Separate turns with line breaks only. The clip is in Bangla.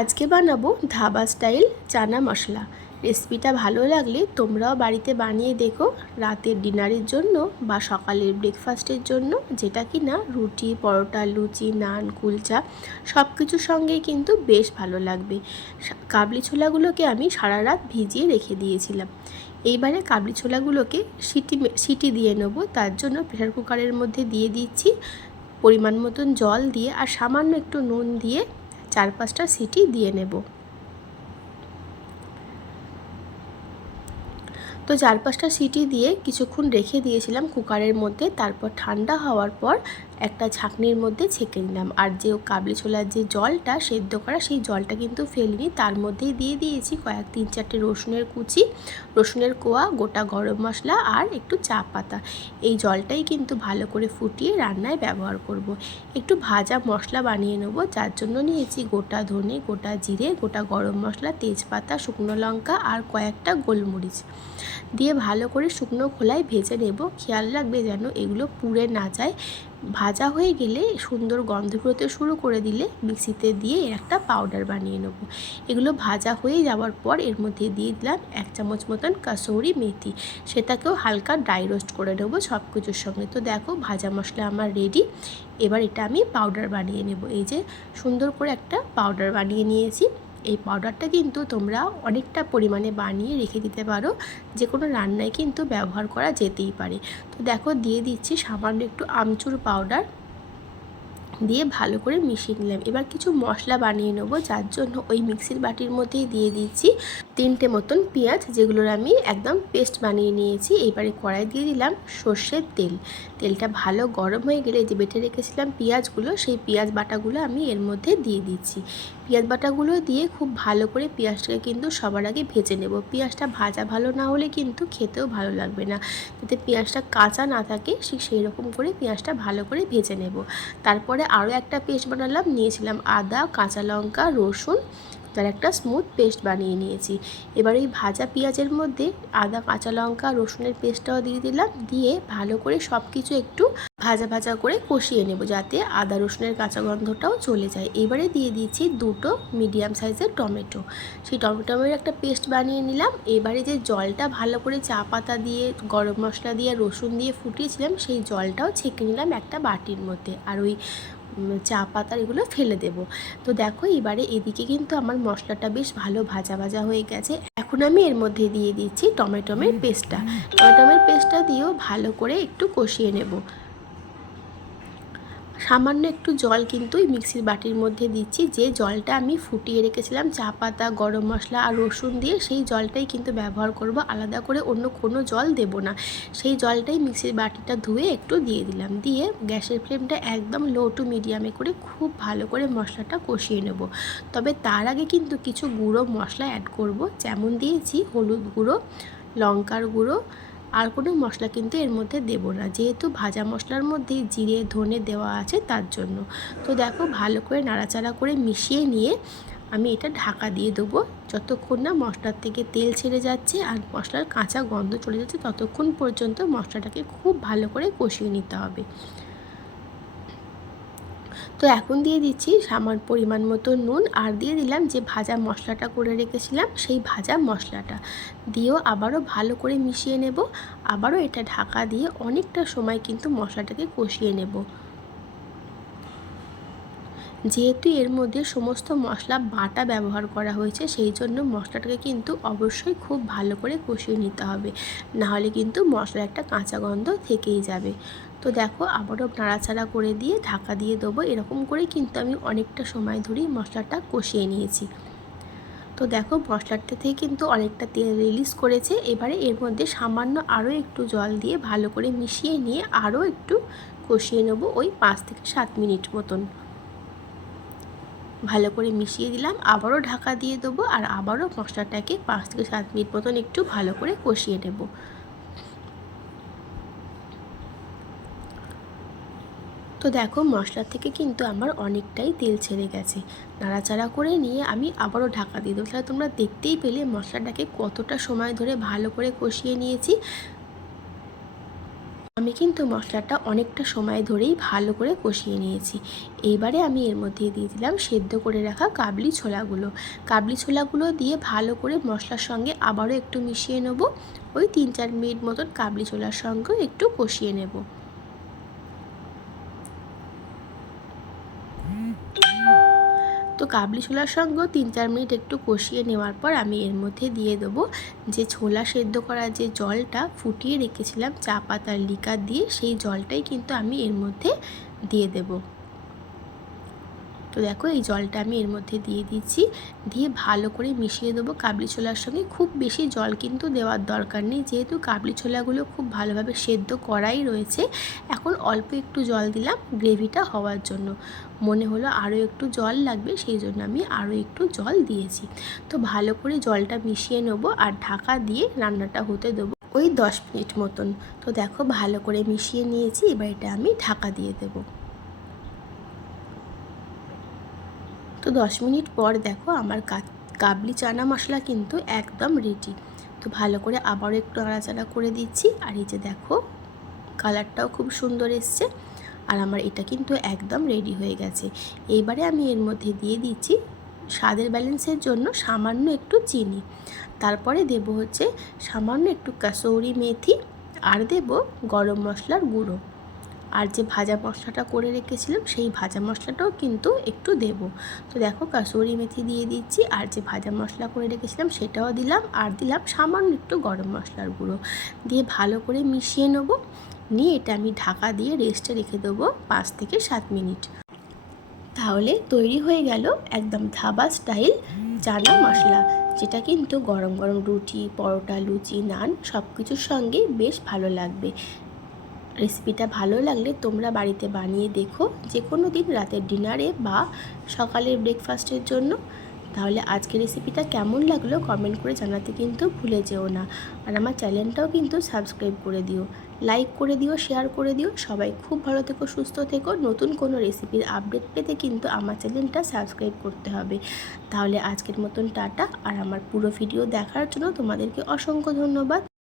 আজকে বানাবো ধাবা স্টাইল চানা মশলা। রেসিপিটা ভালো লাগলে তোমরাও বাড়িতে বানিয়ে দেখো রাতের ডিনারের জন্য বা সকালের ব্রেকফাস্টের জন্য, যেটা কি না রুটি, পরোটা, লুচি, নান, কুলচা সব কিছুর সঙ্গেই কিন্তু বেশ ভালো লাগবে। কাবলি ছোলাগুলোকে আমি সারা রাত ভিজিয়ে রেখে দিয়েছিলাম। এইবারে কাবলি ছোলাগুলোকে সিটি সিটি দিয়ে নেব, তার জন্য প্রেশার কুকারের মধ্যে দিয়ে দিচ্ছি পরিমাণ মতন জল দিয়ে আর সামান্য একটু নুন দিয়ে চার পাঁচটা সিটি দিয়ে নেব। তো চার পাঁচটা সিটি দিয়ে কিছুক্ষণ রেখে দিয়েছিলাম কুকারের মধ্যে, তারপর ঠান্ডা হওয়ার পর একটা ছাঁকনির মধ্যে ছেঁকে নিলাম। আর যে কাবলি ছোলার যে জলটা সেদ্ধ করা, সেই জলটা কিন্তু ফেলিনি। তার মধ্যেই দিয়ে দিয়েছি কয়েক তিন চারটে রসুনের কুচি, রসুনের কোয়া, গোটা গরম মশলা আর একটু চা পাতা। এই জলটাই কিন্তু ভালো করে ফুটিয়ে রান্নায় ব্যবহার করব। একটু ভাজা মশলা বানিয়ে নেব, যার জন্য নিয়েছি গোটা ধনে, গোটা জিরে, গোটা গরম মশলা, তেজপাতা, শুকনো লঙ্কা আর কয়েকটা গোলমরিচ। দিয়ে ভালো করে শুকনো খোলায় ভেজে নেব। খেয়াল রাখবে যেন এগুলো পুড়ে না যায়। ভাজা হয়ে গেলে সুন্দর গন্ধ বেরোতে শুরু করে দিলে মিক্সিতে দিয়ে এর একটা পাউডার বানিয়ে নেব। এগুলো ভাজা হয়ে যাওয়ার পর এর মধ্যে দিয়ে দিলাম এক চামচ মতন কাসৌরি মেথি। সেটাকেও হালকা ড্রাই রোস্ট করে নেব সব কিছুর সঙ্গে। তো দেখো ভাজা মশলা আমার রেডি এবার এটা আমি পাউডার বানিয়ে নেব। এই যে সুন্দর করে একটা পাউডার বানিয়ে নিয়েছি। এই পাউডারটা কিন্তু তোমরা অনেকটা পরিমাণে বানিয়ে রেখে দিতে পারো। যে কোনো রান্নায় কিন্তু ব্যবহার করা যেতেই পারে। তো দেখো, দিয়ে দিচ্ছি সামান্য একটু আমচুর পাউডার দিয়ে ভালো করে মিশিয়ে নিলাম। এবার কিছু মশলা বানিয়ে নেব, যার জন্য ওই মিক্সির বাটির মধ্যেই দিয়ে দিচ্ছি তিনটে মতন পেঁয়াজ, যেগুলোর আমি একদম পেস্ট বানিয়ে নিয়েছি। এবারে কড়াই দিয়ে দিলাম সর্ষের তেল। তেলটা ভালো গরম হয়ে গেলে যে বেটে রেখেছিলাম পেঁয়াজগুলো, সেই পেঁয়াজ বাটাগুলো আমি এর মধ্যে দিয়ে দিচ্ছি। পেঁয়াজ বাটাগুলো দিয়ে খুব ভালো করে পেঁয়াজটাকে কিন্তু সবার আগে ভেজে নেব। পেঁয়াজটা ভাজা ভালো না হলে কিন্তু খেতেও ভালো লাগবে না। যাতে পেঁয়াজটা কাঁচা না থাকে, ঠিক সেই রকম করে পেঁয়াজটা ভালো করে ভেজে নেব। তারপরে আরও একটা পেস্ট বানালাম, নিয়েছিলাম আদা, কাঁচা লঙ্কা, রসুন তার একটা স্মুথ পেস্ট বানিয়ে নিয়েছি। এবার এই ভাজা পেঁয়াজের মধ্যে আদা, কাঁচা লঙ্কা, রসুনের পেস্টটাও দিয়ে দিলাম। দিয়ে ভালো করে সব কিছু একটু ভাজা ভাজা করে কষিয়ে নেব যাতে আদা, রসুনের কাঁচা গন্ধটাও চলে যায়। এবারে দিয়ে দিয়েছি দুটো মিডিয়াম সাইজের টমেটো। সেই টমেটোমের একটা পেস্ট বানিয়ে নিলাম। এবারে যে জলটা ভালো করে চা পাতা দিয়ে, গরম মশলা দিয়ে, রসুন দিয়ে ফুটিয়েছিলাম, সেই জলটাও ছেঁকে নিলাম একটা বাটির মধ্যে। আর ওই চা পাতার এগুলো ফেলে দেব। তো দেখো এবারে এদিকে কিন্তু আমার মশলাটা বেশ ভালো ভাজা ভাজা হয়ে গেছে। এখন আমি এর মধ্যে দিয়ে দিচ্ছি টমেটোমের পেস্টটা। টমেটোমের পেস্টটা দিয়েও ভালো করে একটু কষিয়ে নেব। সামান্য একটু জল কিন্তু এই মিক্সির বাটির মধ্যে দিচ্ছি। যে জলটা আমি ফুটিয়ে রেখেছিলাম, চা পাতা, গরম মশলা আর রসুন দিয়ে, সেই জলটাই কিন্তু ব্যবহার করব। আলাদা করে অন্য কোনো জল দেব না। সেই জলটাই মিক্সির বাটিটা ধুয়ে একটু দিয়ে দিলাম। দিয়ে গ্যাসের ফ্লেমটা একদম লো টু মিডিয়ামে করে খুব ভালো করে মশলাটা কষিয়ে নেব। তবে তার আগে কিন্তু কিছু গুঁড়ো মশলা অ্যাড করব। যেমন দিয়েছি হলুদ গুঁড়ো, লঙ্কার গুঁড়ো আর কোনো মশলা কিন্তু এর মধ্যে দেব না। যেহেতু ভাজা মশলার মধ্যে জিরে, ধনে দেওয়া আছে তার জন্য। তো দেখো ভালো করে নাড়াচাড়া করে মিশিয়ে নিয়ে আমি এটা ঢাকা দিয়ে দেবো। যতক্ষণ না মশলার থেকে তেল ছেড়ে যাচ্ছে আর মশলার কাঁচা গন্ধ চলে যাচ্ছে, ততক্ষণ পর্যন্ত মশলাটাকে খুব ভালো করে কষিয়ে নিতে হবে। তো এখন দিয়ে দিচ্ছি সামান্য পরিমাণ মতো নুন আর দিয়ে দিলাম যে ভাজা মশলাটা করে রেখেছিলাম, সেই ভাজা মশলাটা। দিয়েও আবারও ভালো করে মিশিয়ে নেব। আবারও এটা ঢাকা দিয়ে অনেকটা সময় কিন্তু মশলাটাকে কষিয়ে নেব। যেহেতু এর মধ্যে সমস্ত মশলা বাটা ব্যবহার করা হয়েছে, সেই জন্য মশলাটাকে কিন্তু অবশ্যই খুব ভালো করে কষিয়ে নিতে হবে। নাহলে কিন্তু মশলার একটা কাঁচা গন্ধ থেকেই যাবে। তো দেখো, আবারও নাড়াচাড়া করে দিয়ে ঢাকা দিয়ে দেবো। এরকম করে কিন্তু আমি অনেকটা সময় ধরেই মশলাটা কষিয়ে নিয়েছি। তো দেখো মশলাটা থেকে কিন্তু অনেকটা তেল রিলিজ করেছে। এবারে এর মধ্যে সামান্য আরও একটু জল দিয়ে ভালো করে মিশিয়ে নিয়ে আরও একটু কষিয়ে নেব ওই পাঁচ থেকে সাত মিনিট মতন। ভালো করে মিশিয়ে দিলাম। আবারও ঢাকা দিয়ে দেবো আর আবারও মশলাটাকে পাঁচ থেকে সাত মিনিট মতন একটু ভালো করে কষিয়ে নেব। তো দেখো মশলা থেকে কিন্তু আমার অনেকটাই তেল ছেড়ে গেছে। নাড়াচাড়া করে নিয়ে আমি আবারও ঢাকা দিয়ে দেবো। তাহলে তোমরা দেখতেই পেলে মশলাটাকে কতটা সময় ধরে ভালো করে কষিয়ে নিয়েছি। আমি কিন্তু মশলাটা অনেকটা সময় ধরেই ভালো করে কষিয়ে নিয়েছি। এইবারে আমি এর মধ্যে দিয়ে দিলাম সেদ্ধ করে রাখা কাবলি ছোলাগুলো। কাবলি ছোলাগুলো দিয়ে ভালো করে মশলার সঙ্গে আবারও একটু মিশিয়ে নেব। ওই তিন চার মিনিট মতন কাবলি ছোলার সঙ্গেও একটু কষিয়ে নেব। তো কাবলি ছোলার সঙ্গেও তিন চার মিনিট একটু কষিয়ে নেওয়ার পর আমি এর মধ্যে দিয়ে দেবো যে ছোলা সেদ্ধ করার যে জলটা ফুটিয়ে রেখেছিলাম চা পাতার লিকার দিয়ে, সেই জলটাই কিন্তু আমি এর মধ্যে দিয়ে দেবো। তো দেখো, এই জলটা আমি এর মধ্যে দিয়ে দিচ্ছি। দিয়ে ভালো করে মিশিয়ে দেবো কাবলি ছোলার সঙ্গে। খুব বেশি জল কিন্তু দেওয়ার দরকার নেই, যেহেতু কাবলি ছোলাগুলো খুব ভালোভাবে সেদ্ধ করাই রয়েছে। এখন অল্প একটু জল দিলাম গ্রেভিটা হওয়ার জন্য। মনে হলো আরও একটু জল লাগবে, সেই জন্য আমি আরও একটু জল দিয়েছি। তো ভালো করে জলটা মিশিয়ে নেব আর ঢাকা দিয়ে রান্নাটা হতে দেবো ওই দশ মিনিট মতন। তো দেখো, ভালো করে মিশিয়ে নিয়েছি, এবার এটা আমি ঢাকা দিয়ে দেবো। তো দশ মিনিট পর দেখো আমার কাবলি চানা মশলা কিন্তু একদম রেডি তো ভালো করে আবারও একটু নাড়াচাড়া করে দিচ্ছি। আর এই যে দেখো কালারটাও খুব সুন্দর এসছে। আর আমার এটা কিন্তু একদম রেডি হয়ে গেছে। এইবারে আমি এর মধ্যে দিয়ে দিচ্ছি স্বাদের ব্যালেন্সের জন্য সামান্য একটু চিনি। তারপরে দেব হচ্ছে সামান্য একটু কাসৌরি মেথি। আর দেব গরম মশলার গুঁড়ো। আর যে ভাজা মশলাটা করে রেখেছিলাম, সেই ভাজা মশলাটাও কিন্তু একটু দেব। তো দেখো কাসুরি মেথি দিয়ে দিচ্ছি, আর যে ভাজা মশলা করে রেখেছিলাম, সেটাও দিলাম, আর দিলাম সামান্য একটু গরম মশলার গুঁড়ো। দিয়ে ভালো করে মিশিয়ে নেব। নিয়ে এটা আমি ঢাকা দিয়ে রেস্টে রেখে দেবো পাঁচ থেকে সাত মিনিট। তাহলে তৈরি হয়ে গেল একদম ধাবা স্টাইল চানা মশলা, যেটা কিন্তু গরম গরম রুটি, পরোটা, লুচি, নান সব কিছুর সঙ্গে বেশ ভালো লাগবে। রেসিপিটা ভালো লাগলে তোমরা বাড়িতে বানিয়ে দেখো যে কোনো দিন রাতের ডিনারে বা সকালের ব্রেকফাস্টের জন্য। তাহলে আজকের রেসিপিটা কেমন লাগল কমেন্ট করে জানাতে কিন্তু ভুলে যেও না। আর আমার চ্যানেলটাও কিন্তু সাবস্ক্রাইব করে দিও, লাইক করে দিও, শেয়ার করে দিও। সবাই খুব ভালো থেকো, সুস্থ থেকো। নতুন কোনো রেসিপির আপডেট পেতে কিন্তু আমার চ্যানেলটা সাবস্ক্রাইব করতে হবে। তাহলে আজকের মতন টাটা। আর আমার পুরো ভিডিও দেখার জন্য তোমাদেরকে অসংখ্য ধন্যবাদ।